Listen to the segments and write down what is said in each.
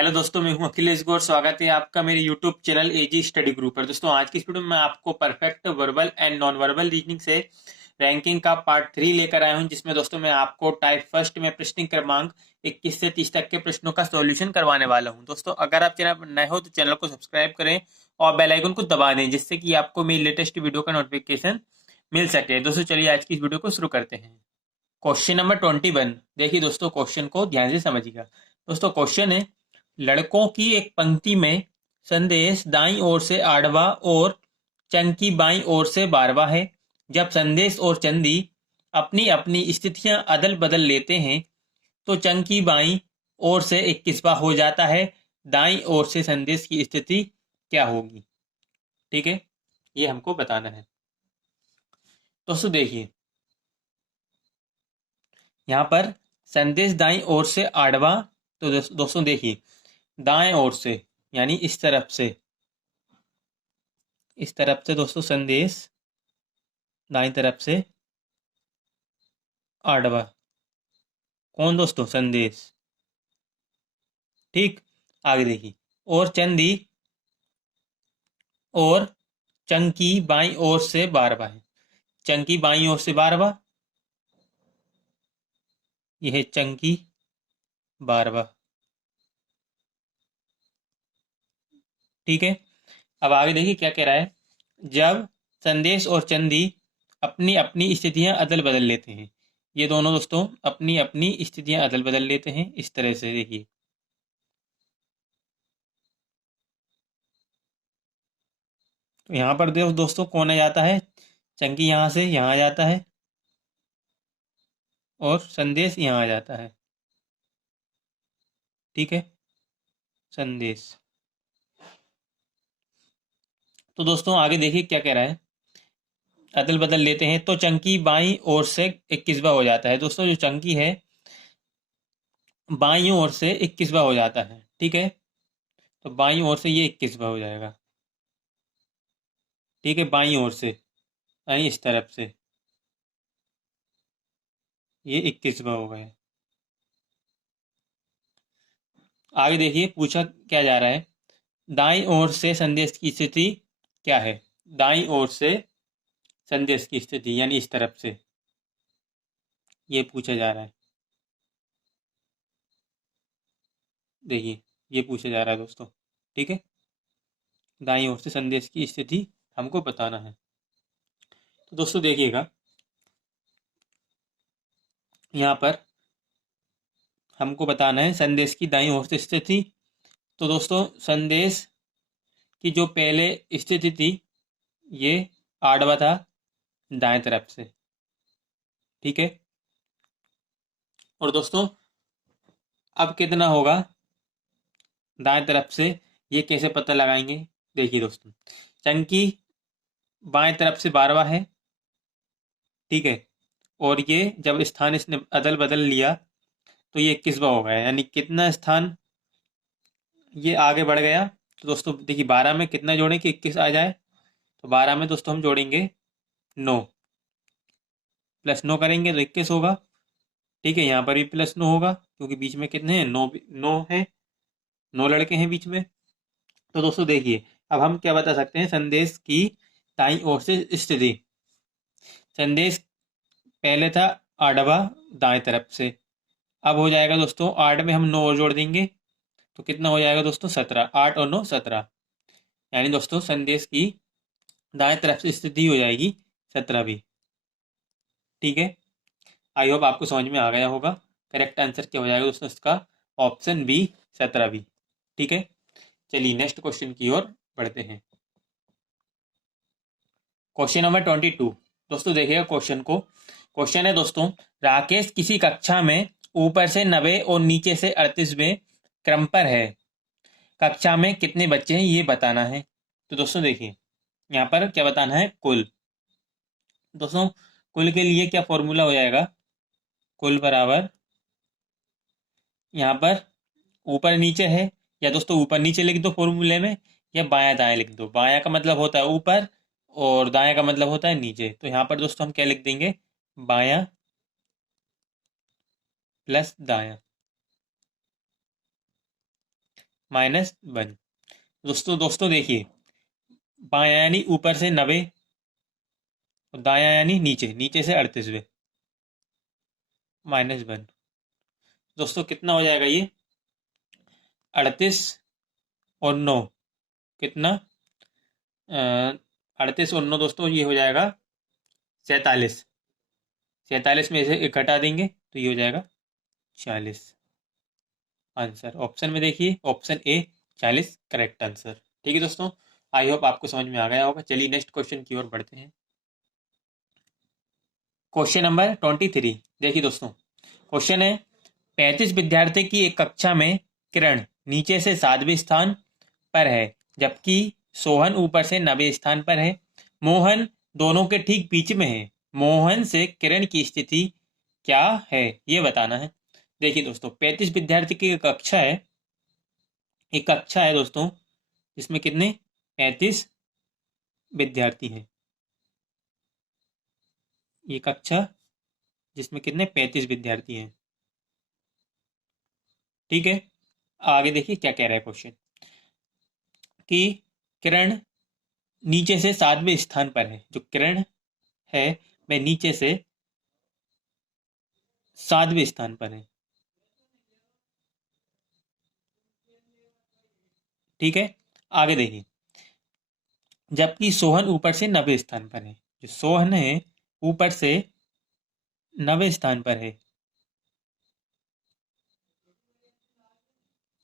Hello दोस्तों, मैं हूं अखिलेश गौर। स्वागत है आपका मेरे यूट्यूब चैनल एजी स्टडी ग्रुप पर। दोस्तों, आज की इस वीडियो में मैं आपको perfect verbal and non verbal reasoning से रैंकिंग का पार्ट 3 लेकर आया हूं, जिसमें दोस्तों मैं आपको टाइप फर्स्ट में प्रश्न क्रमांक 21 से 30 तक के प्रश्नों का सॉल्यूशन करवाने वाला हूं। दोस्तों, अगर आप चैनल पर नए हो तो चैनल को सब्सक्राइब करें और बेल आइकन को दबा दें, जिससे कि आपको मेरी लेटेस्ट वीडियो का नोटिफिकेशन मिल सके। दोस्तों, चलिए आज की इस वीडियो को शुरू करते हैं। Question number 21। देखिए दोस्तों, क्वेश्चन को ध्यान से समझिएगा। दोस्तों, क्वेश्चन है, लड़कों की एक पंक्ति में संदेश दाईं ओर से आठवां और चंकी बाईं ओर से 12वां है। जब संदेश और चंदी अपनी अपनी स्थितियां अदल बदल लेते हैं तो चंकी बाईं ओर से 21वां हो जाता है। दाईं ओर से संदेश की स्थिति क्या होगी? ठीक है, ये हमको बताना है। दोस्तों देखिए, यहाँ पर संदेश दाईं ओर से आठवां, तो दोस्तों देखिए, दाएं ओर से यानी इस तरफ से दोस्तों संदेश दाईं तरफ से आठवां। कौन दोस्तों? संदेश। ठीक, आगे देखिए, और चंदी और चंकी बाईं ओर से 12वां है। चंकी बाईं ओर से 12वां, यह है चंकी 12वां। ठीक है, अब आगे देखिए क्या कह रहा है। जब संदेश और चंदी अपनी अपनी स्थितियां अदल बदल लेते हैं, ये दोनों दोस्तों अपनी अपनी स्थितियां अदल बदल लेते हैं। इस तरह से देखिए, तो यहाँ पर दोस्तों कौन आ जाता है? चंकी यहाँ से यहाँ आ जाता है और संदेश यहाँ आ जाता है। ठीक है, संदेश। तो दोस्तों आगे देखिए क्या कह रहा है। अदल बदल लेते हैं तो चंकी बाईं ओर से 21वां हो जाता है। दोस्तों, जो चंकी है बाईं ओर से 21वां हो जाता है। ठीक है, तो बाईं ओर से ये 21वां हो जाएगा। ठीक है, बाईं ओर से यानी इस तरफ से ये 21वां हो गया। आगे देखिए पूछा क्या जा रहा है। दाईं ओर से संदेश की स्थिति क्या है? दाईं ओर से संदेश की स्थिति यानी इस तरफ से ये पूछा जा रहा है। देखिए, ये पूछा जा रहा है दोस्तों। ठीक है, दाईं ओर से संदेश की स्थिति हमको बताना है। तो दोस्तों देखिएगा, यहाँ पर हमको बताना है संदेश की दाईं ओर से स्थिति। तो दोस्तों, संदेश की जो पहले स्थिति थी ये आठवां था दाएं तरफ से। ठीक है, और दोस्तों अब कितना होगा दाएं तरफ से, ये कैसे पता लगाएंगे? देखिए दोस्तों, चंकी बाएं तरफ से 12वां है। ठीक है, और ये जब स्थान इसने अदल बदल लिया तो ये 21वां हो गया, यानी कितना स्थान ये आगे बढ़ गया। तो दोस्तों देखिए, 12 में कितना जोड़ें कि 21 आ जाए? तो 12 में दोस्तों हम जोड़ेंगे 9, प्लस 9 करेंगे तो 21 होगा। ठीक है, यहाँ पर भी प्लस 9 होगा क्योंकि बीच में कितने हैं? 9 9 है, 9 लड़के हैं बीच में। तो दोस्तों देखिए, अब हम क्या बता सकते हैं संदेश की दाईं ओर से स्थिति। संदेश पहले था आठवां दाएं तरफ से, अब हो जाएगा दोस्तों 8 में हम 9 और जोड़ देंगे तो कितना हो जाएगा दोस्तों? 17। 8 और 9 17, यानी दोस्तों संदेश की दाएं तरफ से स्थिति हो जाएगी 17वीं। ठीक है, आई होप आपको समझ में आ गया होगा। करेक्ट आंसर क्या हो जाएगा दोस्तों इसका? ऑप्शन बी, 17वीं। ठीक है, चलिए नेक्स्ट क्वेश्चन की ओर बढ़ते हैं। Question number 22। दोस्तों देखिएगा क्वेश्चन को। क्वेश्चन है दोस्तों, राकेश किसी कक्षा में ऊपर से 90 और नीचे से 38वें क्रम पर है। कक्षा में कितने बच्चे हैं ये बताना है। तो दोस्तों देखिए, यहाँ पर क्या बताना है? कुल। दोस्तों, कुल के लिए क्या फॉर्मूला हो जाएगा? कुल बराबर, यहाँ पर ऊपर नीचे है, या दोस्तों ऊपर नीचे लिख दो फॉर्मूले में, या बायां दाएं लिख दो। बायां का मतलब होता है ऊपर और दायां का मतलब होता है नीचे। तो यहाँ पर दोस्तों हम क्या लिख देंगे? बायां प्लस दायां। -1। दोस्तों दोस्तों देखिए, बायां यानी ऊपर से 90 और दायां यानी नीचे, नीचे से 38वें, -1। दोस्तों कितना हो जाएगा ये? 38 और 9 कितना? 38 और 9 दोस्तों ये हो जाएगा 47। 47 में से एक घटा देंगे तो ये हो जाएगा 40। आंसर ऑप्शन में देखिए, ऑप्शन ए 40 करेक्ट आंसर। ठीक है दोस्तों, आई होप आपको समझ में आ गया होगा। चलिए नेक्स्ट क्वेश्चन की ओर बढ़ते हैं। Question number 23। देखिए दोस्तों, क्वेश्चन है 35 विद्यार्थी की एक कक्षा में किरण नीचे से 7वें स्थान पर है, जबकि सोहन ऊपर से 90वें स्थान पर है। मोहन दोनों के ठीक बीच में है। मोहन से किरण की स्थिति क्या है, ये बताना है। देखिए दोस्तों, 35 विद्यार्थी की एक कक्षा है, एक कक्षा है दोस्तों, जिसमें कितने? 35 विद्यार्थी हैं। ये कक्षा जिसमें कितने? 35 विद्यार्थी हैं। ठीक है, आगे देखिए क्या कह रहा है क्वेश्चन, कि किरण नीचे से 7वें स्थान पर है। जो किरण है वह नीचे से 7वें स्थान पर है। ठीक है, आगे देखिए, जबकि सोहन ऊपर से 90वें स्थान पर है। जो सोहन है ऊपर से 90वें स्थान पर है।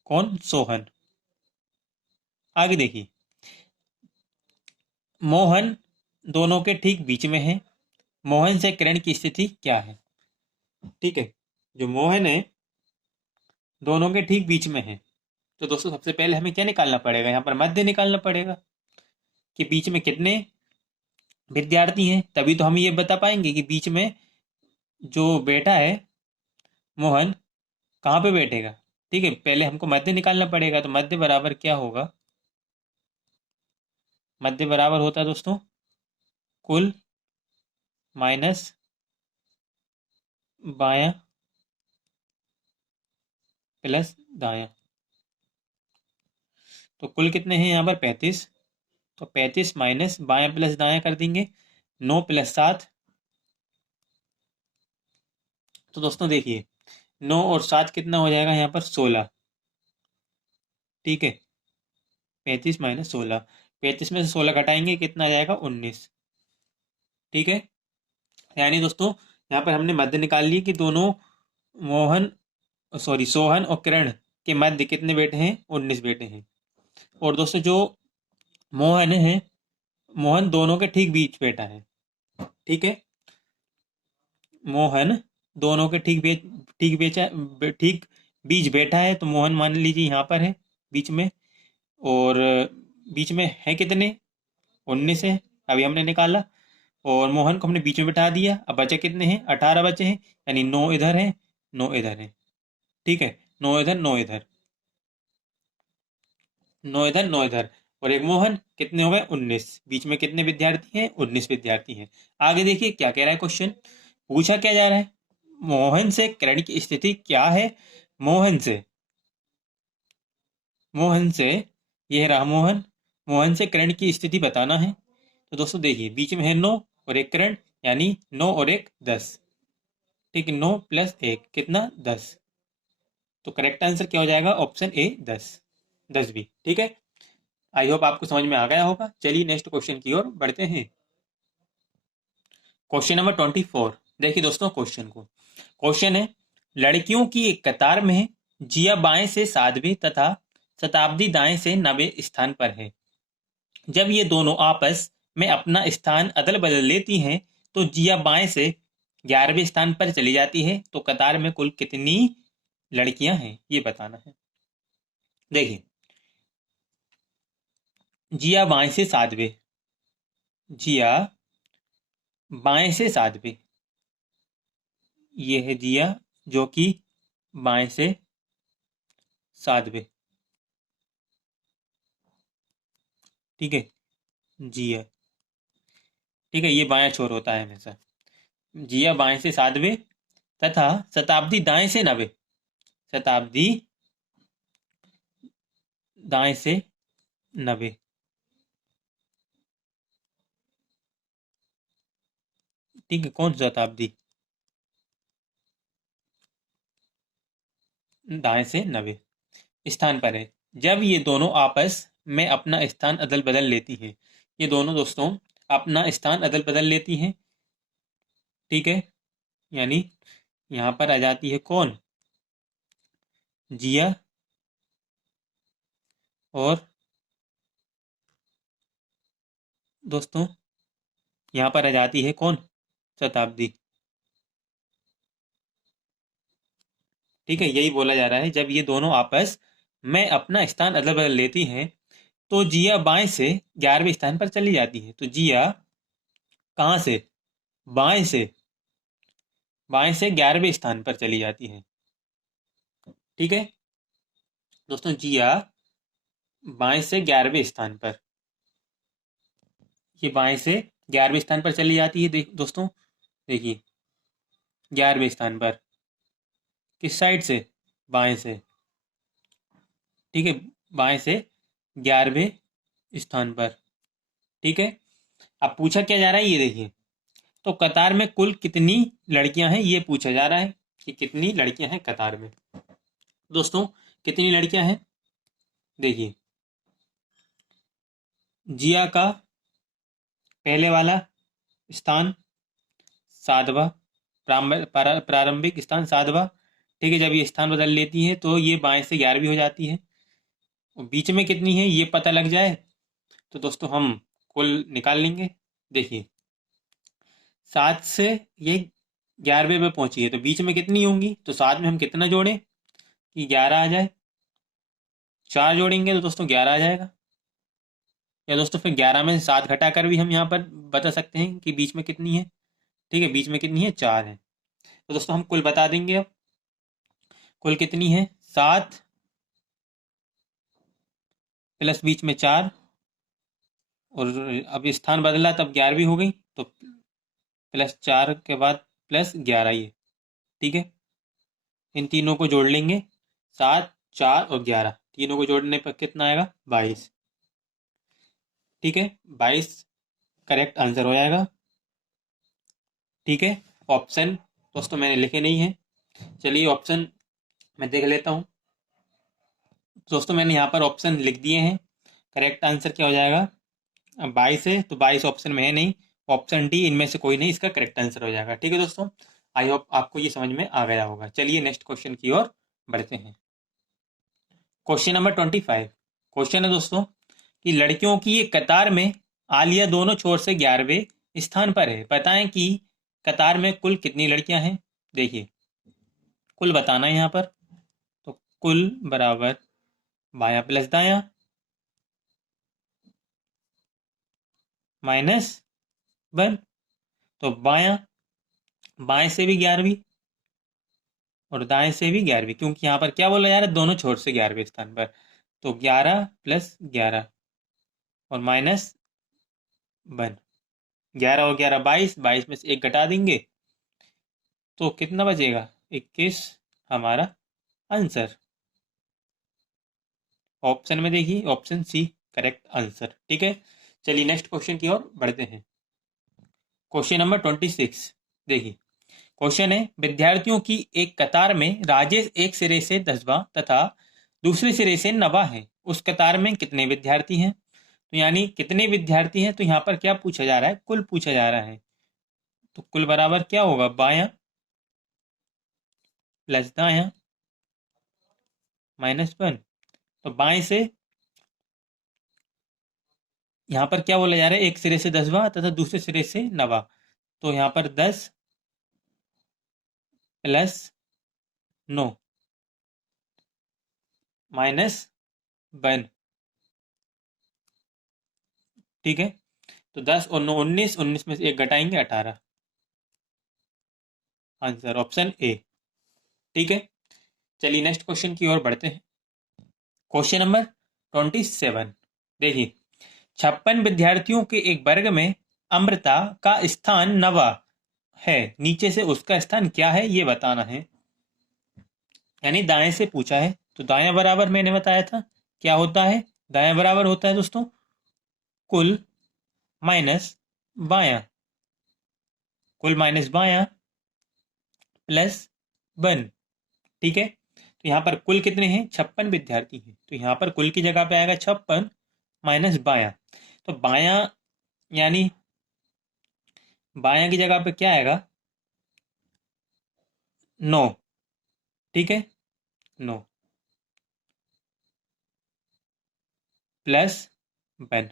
कौन? सोहन। आगे देखिए, मोहन दोनों के ठीक बीच में है। मोहन से किरण की स्थिति क्या है? ठीक है, जो मोहन है दोनों के ठीक बीच में है। तो दोस्तों सबसे पहले हमें क्या निकालना पड़ेगा? यहाँ पर मध्य निकालना पड़ेगा कि बीच में कितने विद्यार्थी हैं, तभी तो हम ये बता पाएंगे कि बीच में जो बैठा है मोहन कहाँ पे बैठेगा। ठीक है, पहले हमको मध्य निकालना पड़ेगा। तो मध्य बराबर क्या होगा? मध्य बराबर होता है दोस्तों कुल माइनस बायां प्लस दायां। तो कुल कितने हैं यहाँ पर? 35। तो 35 माइनस बायां प्लस दायां कर देंगे, 9 + 7। तो दोस्तों देखिए, 9 और 7 कितना हो जाएगा यहाँ पर? 16। ठीक है, 35 माइनस 16, 35 में से 16 घटाएंगे कितना आ जाएगा? 19। ठीक है, यानी दोस्तों यहाँ पर हमने मध्य निकाल ली कि दोनों मोहन सॉरी सोहन और किरण के मध्य कितने बेटे हैं? 19 बेटे हैं। और दोस्तों जो मोहन है, मोहन दोनों के ठीक बीच बैठा है। ठीक है, मोहन दोनों के ठीक बीच बैठा है। तो मोहन मान लीजिए यहाँ पर है बीच में, और बीच में है कितने? 19 है, अभी हमने निकाला। और मोहन को हमने बीच में बिठा दिया। अब बचे कितने हैं? 18 बचे हैं, यानी 9 इधर है, 9 इधर है। ठीक है, 9 इधर, 9 इधर, 9 इधर, 9 इधर, और एक मोहन। कितने हो गए? 19। बीच में कितने विद्यार्थी हैं? 19 विद्यार्थी हैं। आगे देखिए क्या कह रहा है क्वेश्चन, पूछा क्या जा रहा है? मोहन से किरण की स्थिति क्या है? मोहन से, मोहन से, यह रहा मोहन, मोहन से किरण की स्थिति बताना है। तो दोस्तों देखिए, बीच में है 9 और एक किरण, यानी 9 और 1 10। ठीक है, 9 + 1 कितना? 10। तो करेक्ट आंसर क्या हो जाएगा? ऑप्शन ए 10, 10 भी। ठीक है, आई होप आपको समझ में आ गया होगा। चलिए नेक्स्ट क्वेश्चन की ओर बढ़ते हैं। Question number 24। देखिए दोस्तों क्वेश्चन को, क्वेश्चन है लड़कियों की एक कतार में जिया बाएं से 7वें तथा शताब्दी दाएं से 90वें स्थान पर है। जब ये दोनों आपस में अपना स्थान अदल बदल लेती हैं तो जिया बाएं से 11वें स्थान पर चली जाती है। तो कतार में कुल कितनी लड़कियां हैं, ये बताना है। देखिए, जिया बाएं से 7वें, जिया बाएं से 7वें, ये है जिया जो कि बाएं से 7वें। ठीक है, जिया, ठीक है, ये बायां छोर होता है हमेशा। जिया बाएं से 7वें तथा शताब्दी दाएं से 90, शताब्दी दाएं से 90। ठीक है, कौन सी शताब्दी? दाएं से 90 स्थान पर है। जब ये दोनों आपस में अपना स्थान अदल बदल लेती हैं, ये दोनों दोस्तों अपना स्थान अदल बदल लेती हैं। ठीक है, यानी यहाँ पर आ जाती है कौन? जिया और दोस्तों यहाँ पर आ जाती है कौन? शताब्दी। ठीक है, यही बोला जा रहा है, जब ये दोनों आपस में अपना स्थान अदल बदल लेती हैं तो जिया बाएं से 11वें स्थान पर चली जाती है। तो जिया कहाँ से? बाएं से, बाएं से 11वें स्थान पर चली जाती है। ठीक है दोस्तों, जिया बाएं से 11वें स्थान पर, ये बाएं से 11वें स्थान पर चली जाती है। दोस्तों देखिए, 11वें स्थान पर किस साइड से? बाएं से। ठीक है, बाएं से 11वें स्थान पर। ठीक है, अब पूछा क्या जा रहा है ये देखिए, तो कतार में कुल कितनी लड़कियां हैं ये पूछा जा रहा है कि कितनी लड़कियां हैं कतार में। दोस्तों कितनी लड़कियां हैं? देखिए, जिया का पहले वाला स्थान 7वां, प्रारंभिक स्थान 7वां। ठीक है, जब ये स्थान बदल लेती हैं तो ये बाएं से 11वीं हो जाती है। और बीच में कितनी है ये पता लग जाए तो दोस्तों हम कुल निकाल लेंगे। देखिए, 7 से ये 11वें पे पहुंची है तो बीच में कितनी होंगी, तो 7 में हम कितना जोड़ें कि 11 आ जाए? 4 जोड़ेंगे तो दोस्तों 11 आ जाएगा। या दोस्तों फिर 11 में 7 घटा कर भी हम यहाँ पर बता सकते हैं कि बीच में कितनी है। ठीक है, बीच में कितनी है? 4 है। तो दोस्तों हम कुल बता देंगे। अब कुल कितनी है? 7 प्लस बीच में 4, और अब स्थान बदला तब 11वीं हो गई, तो +4 के बाद +11 ही है। ठीक है, इन तीनों को जोड़ लेंगे, 7, 4 और 11, तीनों को जोड़ने पर कितना आएगा? 22। ठीक है, 22 करेक्ट आंसर हो जाएगा। ठीक है, ऑप्शन दोस्तों मैंने लिखे नहीं है, चलिए ऑप्शन मैं देख लेता हूँ। दोस्तों मैंने यहाँ पर ऑप्शन लिख दिए हैं। करेक्ट आंसर क्या हो जाएगा? अब 22 है तो 22 ऑप्शन में है नहीं, ऑप्शन डी इनमें से कोई नहीं इसका करेक्ट आंसर हो जाएगा। ठीक है दोस्तों, आई होप आपको ये समझ में आ गया होगा। चलिए नेक्स्ट क्वेश्चन की ओर बढ़ते हैं। क्वेश्चन नंबर 25 क्वेश्चन है दोस्तों कि लड़कियों की एक कतार में आलिया दोनों छोर से 11वें स्थान पर है। बताएं कि कतार में कुल कितनी लड़कियां हैं। देखिए, कुल बताना है यहाँ पर, तो कुल बराबर बायां प्लस दायां माइनस 1। तो बायां, बाएं से भी 11वीं और दाएं से भी 11वीं, क्योंकि यहाँ पर क्या बोला जा रहा है? दोनों छोर से 11वें स्थान पर। तो 11 + 11 और -1, 11 और 11 22, 22 में से 1 घटा देंगे तो कितना बचेगा? 21 हमारा आंसर। ऑप्शन में देखिए, ऑप्शन सी करेक्ट आंसर। ठीक है, चलिए नेक्स्ट क्वेश्चन की ओर बढ़ते हैं। क्वेश्चन नंबर 26 देखिए, क्वेश्चन है विद्यार्थियों की एक कतार में राजेश एक सिरे से 10वां तथा दूसरे सिरे से 9वां है, उस कतार में कितने विद्यार्थी हैं? तो यानी कितने विद्यार्थी हैं, तो यहाँ पर क्या पूछा जा रहा है? कुल पूछा जा रहा है। तो कुल बराबर क्या होगा? बायां प्लस दायां -1। तो बाएं से यहाँ पर क्या बोला जा रहा है? एक सिरे से 10वां तथा दूसरे सिरे से 9वां। तो यहाँ पर 10 + 9 -1। ठीक है, तो 10 और 9 19, 19 में से 1 घटाएंगे 18, आंसर ऑप्शन ए। ठीक है, चलिए नेक्स्ट क्वेश्चन की ओर बढ़ते हैं। क्वेश्चन नंबर 27 देखिए, 56 विद्यार्थियों के एक वर्ग में अमृता का स्थान 9वां है, नीचे से उसका स्थान क्या है ये बताना है। यानी दाएं से पूछा है, तो दायां बराबर मैंने बताया था क्या होता है, दायां बराबर होता है दोस्तों कुल माइनस बायां, कुल माइनस बायां प्लस 1। ठीक है, तो यहाँ पर कुल कितने हैं, 56 विद्यार्थी हैं, तो यहाँ पर कुल की जगह पे आएगा 56 माइनस बायां। तो बायां यानी बायां की जगह पे क्या आएगा, 9। ठीक है, 9 प्लस 1।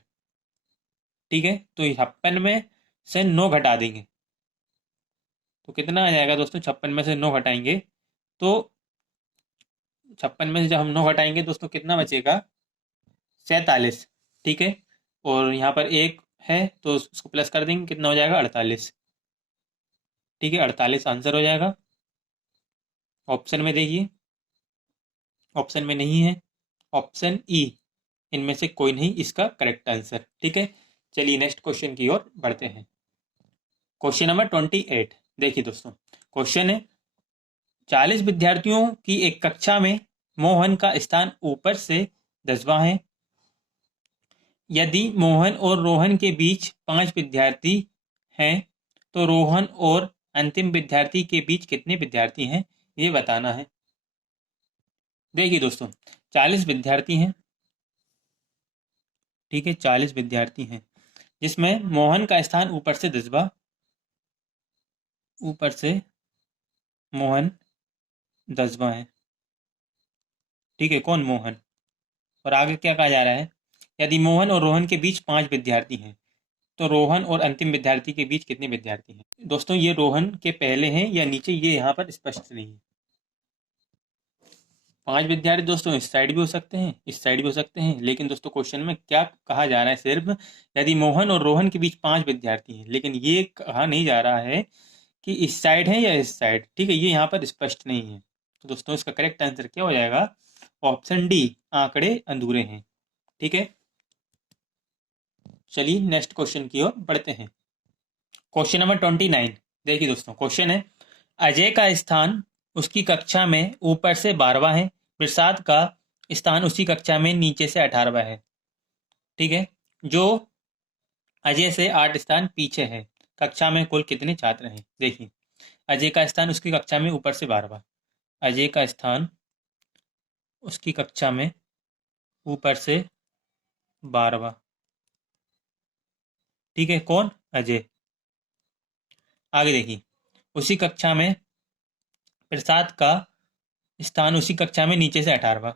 ठीक है, तो 56 में से 9 घटा देंगे तो कितना आ जाएगा दोस्तों, 56 में से 9 घटाएंगे तो 56 में से जब हम 9 घटाएंगे दोस्तों कितना बचेगा, 47। ठीक है, और यहाँ पर एक है तो उसको प्लस कर देंगे, कितना हो जाएगा, 48। ठीक है, 48 आंसर हो जाएगा। ऑप्शन में देखिए, ऑप्शन में नहीं है, ऑप्शन ई, इनमें से कोई नहीं इसका करेक्ट आंसर। ठीक है, चलिए नेक्स्ट क्वेश्चन की ओर बढ़ते हैं। क्वेश्चन नंबर 28 देखिए दोस्तों, क्वेश्चन है 40 विद्यार्थियों की एक कक्षा में मोहन का स्थान ऊपर से 10वां है। यदि मोहन और रोहन के बीच 5 विद्यार्थी हैं तो रोहन और अंतिम विद्यार्थी के बीच कितने विद्यार्थी हैं, ये बताना है। देखिए दोस्तों, 40 विद्यार्थी हैं। ठीक है, 40 विद्यार्थी हैं जिसमें मोहन का स्थान ऊपर से 10वां, ऊपर से मोहन 10वां है। ठीक है, कौन, मोहन। और आगे क्या कहा जा रहा है, यदि मोहन और रोहन के बीच 5 विद्यार्थी हैं तो रोहन और अंतिम विद्यार्थी के बीच कितने विद्यार्थी हैं। दोस्तों ये रोहन के पहले हैं या नीचे, ये यहाँ पर स्पष्ट नहीं है। 5 विद्यार्थी दोस्तों इस साइड भी हो सकते हैं, इस साइड भी हो सकते हैं, लेकिन दोस्तों क्वेश्चन में क्या कहा जा रहा है, सिर्फ यदि मोहन और रोहन के बीच 5 विद्यार्थी हैं, लेकिन ये कहा नहीं जा रहा है कि इस साइड है या इस साइड। ठीक है, ये यहाँ पर स्पष्ट नहीं है, तो दोस्तों इसका करेक्ट आंसर क्या हो जाएगा, ऑप्शन डी, आंकड़े अधूरे हैं। ठीक है, चलिए नेक्स्ट क्वेश्चन की ओर बढ़ते हैं। क्वेश्चन नंबर 29 देखिए दोस्तों, क्वेश्चन है अजय का स्थान उसकी कक्षा में ऊपर से 12वां है, प्रसाद का स्थान उसी कक्षा में नीचे से 18वां है। ठीक है, जो अजय से 8 स्थान पीछे है, कक्षा में कुल कितने छात्र हैं। देखिए, अजय का स्थान उसकी कक्षा में ऊपर से 12वां, अजय का स्थान उसकी कक्षा में ऊपर से 12वां। ठीक है, कौन, अजय। आगे देखिए, उसी कक्षा में प्रसाद का स्थान उसी कक्षा में नीचे से 18वां,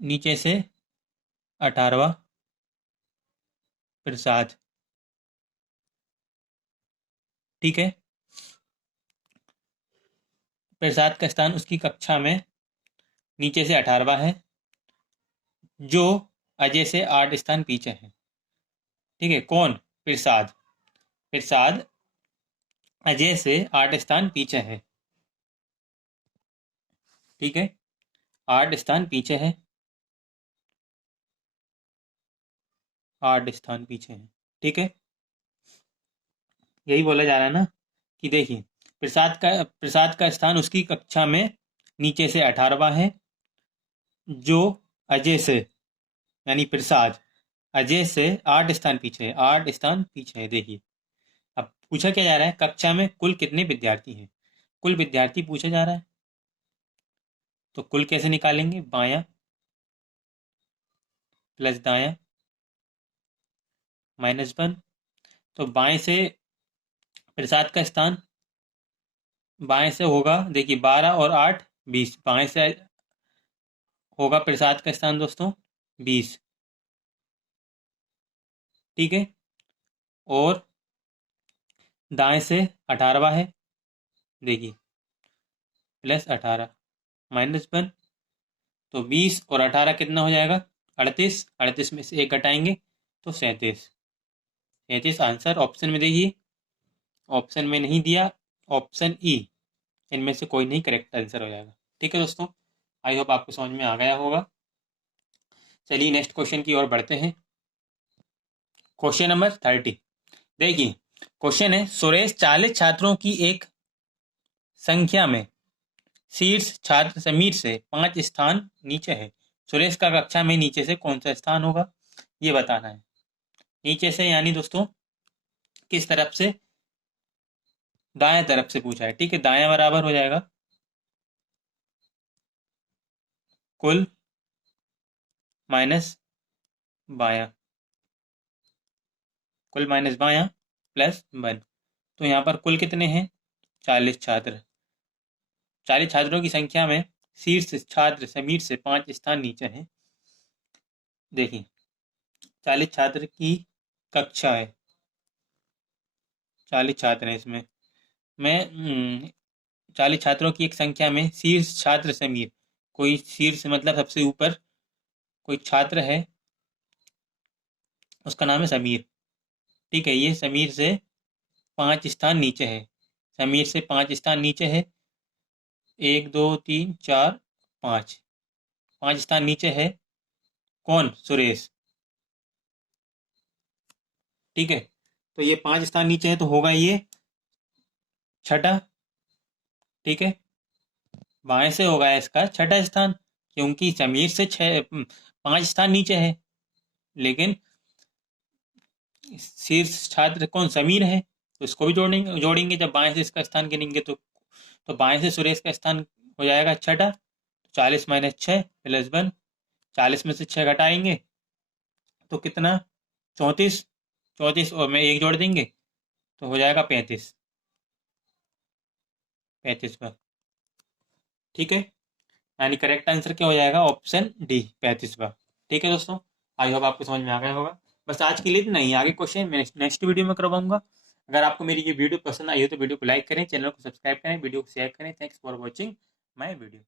नीचे से 18वां प्रसाद। ठीक है, प्रसाद का स्थान उसकी कक्षा में नीचे से 18वां है, जो अजय से 8 स्थान पीछे है। ठीक है, कौन, प्रसाद। प्रसाद अजय से 8 स्थान पीछे है। ठीक है, 8 स्थान पीछे है, 8 स्थान पीछे है। ठीक है, यही बोला जा रहा है ना कि देखिए, प्रसाद का स्थान उसकी कक्षा में नीचे से 18वां है, जो अजय से, यानी प्रसाद अजय से 8 स्थान पीछे है, 8 स्थान पीछे है। देखिए, अब पूछा क्या जा रहा है, कक्षा में कुल कितने विद्यार्थी हैं, कुल विद्यार्थी पूछा जा रहा है। तो कुल कैसे निकालेंगे, बायां प्लस दायां -1। तो बाएं से प्रसाद का स्थान, बाएं से होगा देखिए 12 और 8 20, बाएं से होगा प्रसाद का स्थान दोस्तों 20। ठीक है, और दाएं से 18वां है, देखिए प्लस 18 -1। तो 20 और 18 कितना हो जाएगा, 38, 38 में से एक घटाएंगे तो 37। 37 आंसर ऑप्शन में देखिए, ऑप्शन में नहीं दिया, ऑप्शन ई, इनमें से कोई नहीं करेक्ट आंसर हो जाएगा। ठीक है दोस्तों, आई होप आपको समझ में आ गया होगा। चलिए नेक्स्ट क्वेश्चन की ओर बढ़ते हैं। क्वेश्चन नंबर 30 देखिए, क्वेश्चन है सुरेश 40 छात्रों की एक संख्या में शीर्ष छात्र समीर से 5 स्थान नीचे है, सुरेश का कक्षा में नीचे से कौन सा स्थान होगा, ये बताना है। नीचे से यानी दोस्तों किस तरफ से, दाएं तरफ से पूछा है, ठीक है। दाएं बराबर हो जाएगा कुल माइनस बायां, कुल माइनस बायां प्लस 1। तो यहाँ पर कुल कितने हैं, 40 छात्र। 40 छात्रों की संख्या में शीर्ष छात्र समीर से 5 स्थान नीचे हैं। देखिए 40 छात्र की कक्षा है, 40 छात्र हैं इसमें। मैं 40 छात्रों की एक संख्या में शीर्ष छात्र समीर, कोई शीर्ष मतलब सबसे ऊपर कोई छात्र है, उसका नाम है समीर, ठीक है। ये समीर से 5 स्थान नीचे है, समीर से 5 स्थान नीचे है। 1 2 3 4 5, 5 स्थान नीचे है कौन, सुरेश, ठीक है। तो ये 5 स्थान नीचे है तो होगा ये छठा, ठीक है। बाएं से होगा इसका छठा स्थान, क्योंकि समीर से 5 स्थान नीचे है, लेकिन शीर्ष छात्र कौन, समीर है, तो इसको भी जोड़ेंगे जोड़ेंगे जब बाएं से इसका स्थान गिनेंगे तो बाएं से सुरेश का स्थान हो जाएगा छठा। 40 माइनस 6 प्लस 1, 40 में से 6 घटाएंगे तो कितना, 34, 34 और में 1 जोड़ देंगे तो हो जाएगा 35, 35 पर, ठीक है। यानी करेक्ट आंसर क्या हो जाएगा, ऑप्शन डी, 35 पर, ठीक है दोस्तों। आई होप आपको समझ में आ गया होगा। बस आज के लिए इतना ही, आगे क्वेश्चन मैं नेक्स्ट वीडियो में करवाऊंगा। अगर आपको मेरी ये वीडियो पसंद आई हो तो वीडियो को लाइक करें, चैनल को सब्सक्राइब करें, वीडियो को शेयर करें। Thanks for watching my video.